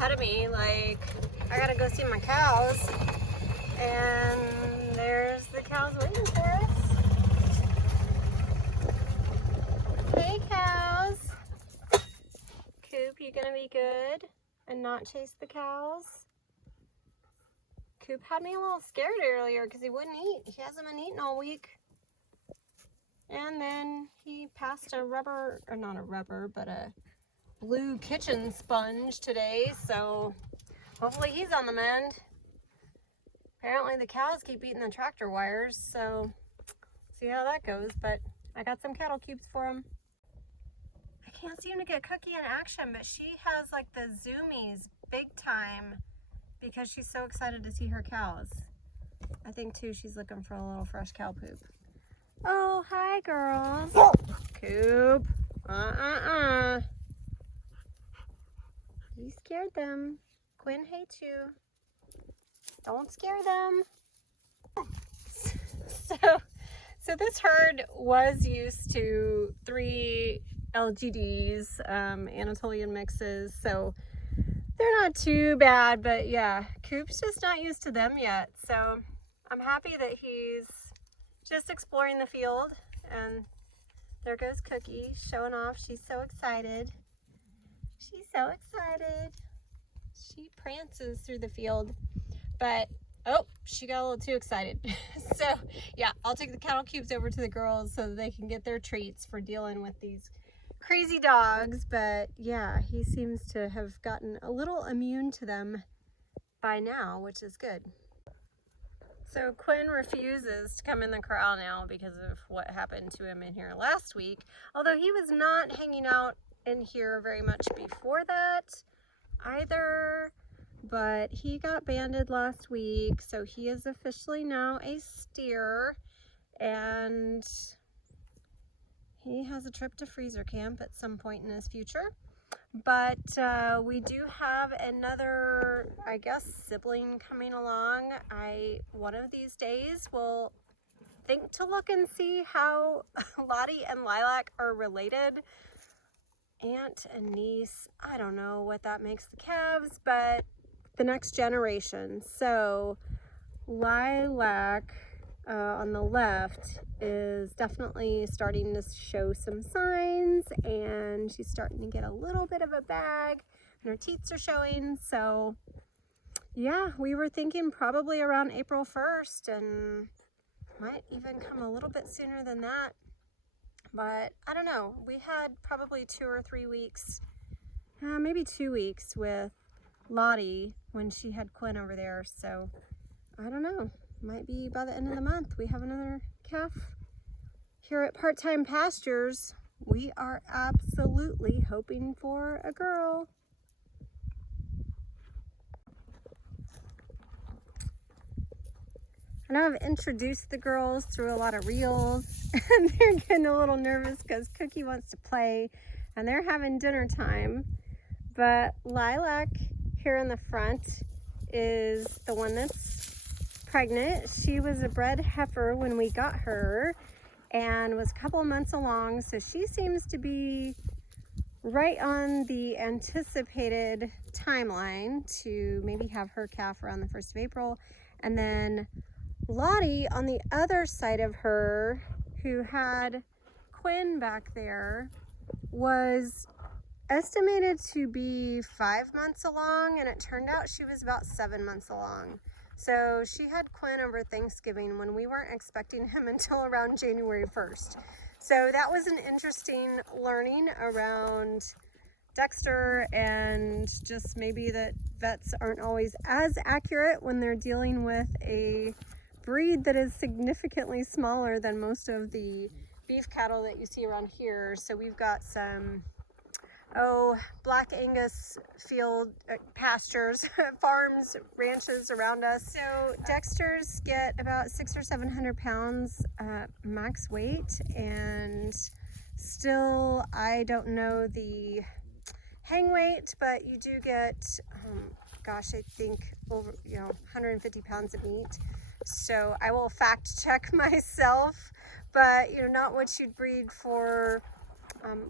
ahead of me. Like, I gotta go see my cows. And there's the cows waiting for us. Hey, cows. Coop, you gonna be good and not chase the cows? Coop had me a little scared earlier because he wouldn't eat. He hasn't been eating all week. And then he passed a rubber, or not a rubber, but a blue kitchen sponge today. So hopefully he's on the mend. Apparently the cows keep eating the tractor wires. So see how that goes. But I got some cattle cubes for him. I can't seem to get Cookie in action, but she has like the zoomies big time because she's so excited to see her cows. I think too she's looking for a little fresh cow poop. Oh, hi girls. Coop. You scared them. Quinn hates you. Don't scare them. So this herd was used to 3 LGDs, Anatolian mixes, so they're not too bad, but yeah, Coop's just not used to them yet. So I'm happy that he's just exploring the field, and there goes Cookie showing off. She's so excited. She's so excited. She prances through the field, but oh, she got a little too excited. So yeah, I'll take the cattle cubes over to the girls so that they can get their treats for dealing with these crazy dogs. But yeah, he seems to have gotten a little immune to them by now, which is good. So Quinn refuses to come in the corral now because of what happened to him in here last week. Although he was not hanging out in here very much before that either. But he got banded last week, so he is officially now a steer. And he has a trip to freezer camp at some point in his future. But we do have another, I guess, sibling coming along. One of these days will think to look and see how Lottie and Lilac are related. Aunt and niece, I don't know what that makes the calves, but the next generation. So Lilac on the left is definitely starting to show some signs, and she's starting to get a little bit of a bag, and her teats are showing. So yeah, we were thinking probably around April 1st, and might even come a little bit sooner than that. But I don't know. We had probably 2 or 3 weeks, maybe 2 weeks with Lottie when she had Quinn over there. So I don't know. Might be by the end of the month we have another calf here at Time Pastures. We are absolutely hoping for a girl. I know I've introduced the girls through a lot of reels, and they're getting a little nervous because Cookie wants to play and they're having dinner time. But Lilac here in the front is the one that's pregnant. She was a bred heifer when we got her and was a couple of months along, so she seems to be right on the anticipated timeline to maybe have her calf around the 1st of April. And then Lottie on the other side of her, who had Quinn back there, was estimated to be 5 months along, and it turned out she was about 7 months along. So she had Quinn over Thanksgiving when we weren't expecting him until around January 1st. So that was an interesting learning around Dexter, and just maybe that vets aren't always as accurate when they're dealing with a breed that is significantly smaller than most of the beef cattle that you see around here. So we've got some Black Angus field pastures, farms, ranches around us. So Dexters get about 600 or 700 pounds max weight, and still I don't know the hang weight, but you do get, gosh, I think over 150 pounds of meat. So I will fact check myself, but not what you'd breed for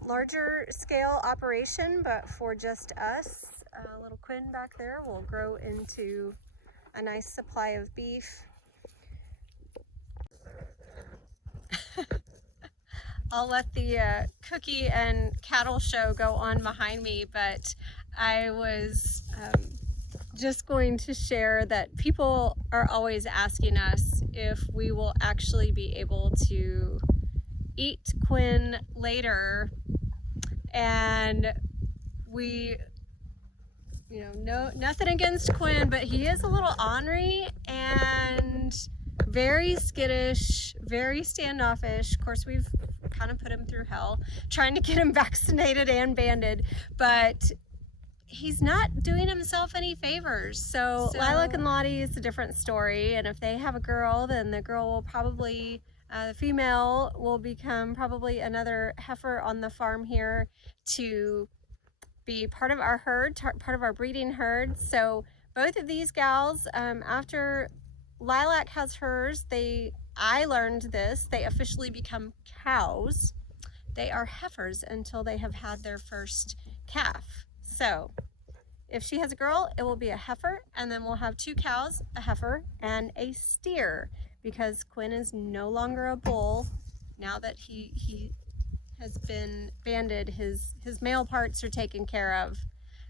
larger scale operation, but for just us, little Quinn back there will grow into a nice supply of beef. I'll let the cookie and cattle show go on behind me, but I was just going to share that people are always asking us if we will actually be able to eat Quinn later, and we, you know, no, nothing against Quinn, but he is a little ornery and very skittish, very standoffish. Of course, we've kind of put him through hell trying to get him vaccinated and banded, but he's not doing himself any favors. So Lilac and Lottie is a different story, and if they have a girl, then the girl will probably, the female will become probably another heifer on the farm here to be part of our herd, part of our breeding herd. So both of these gals, after Lilac has hers, I learned this, they officially become cows. They are heifers until they have had their first calf. So if she has a girl, it will be a heifer, and then we'll have 2 cows, a heifer, and a steer, because Quinn is no longer a bull. Now that he has been banded, his male parts are taken care of.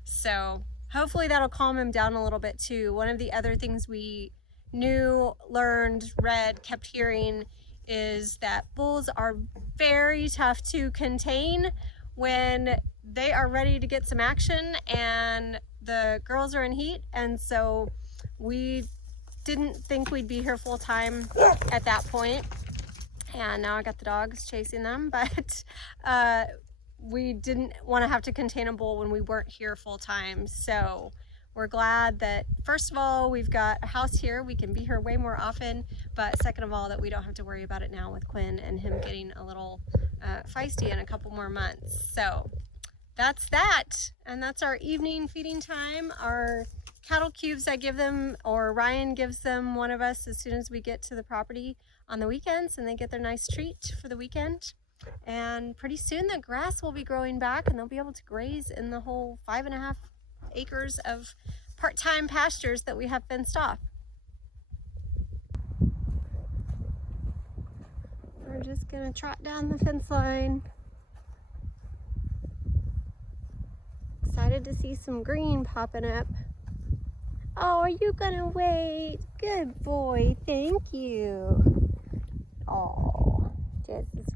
So hopefully that'll calm him down a little bit too. One of the other things we knew, learned, read, kept hearing is that bulls are very tough to contain when they are ready to get some action and the girls are in heat. And so we didn't think we'd be here full time at that point. And now I got the dogs chasing them, but we didn't want to have to contain a bull when we weren't here full time. So we're glad that, first of all, we've got a house here. We can be here way more often, but second of all, that we don't have to worry about it now with Quinn and him getting a little feisty in a couple more months. So that's that, and that's our evening feeding time. Our cattle cubes, I give them, or Ryan gives them one of us as soon as we get to the property on the weekends, and they get their nice treat for the weekend. And pretty soon the grass will be growing back and they'll be able to graze in the whole 5.5 acres of part-time pastures that we have fenced off. We're just gonna trot down the fence line. Excited to see some green popping up. Oh, are you gonna wait? Good boy, thank you. Oh, Jess is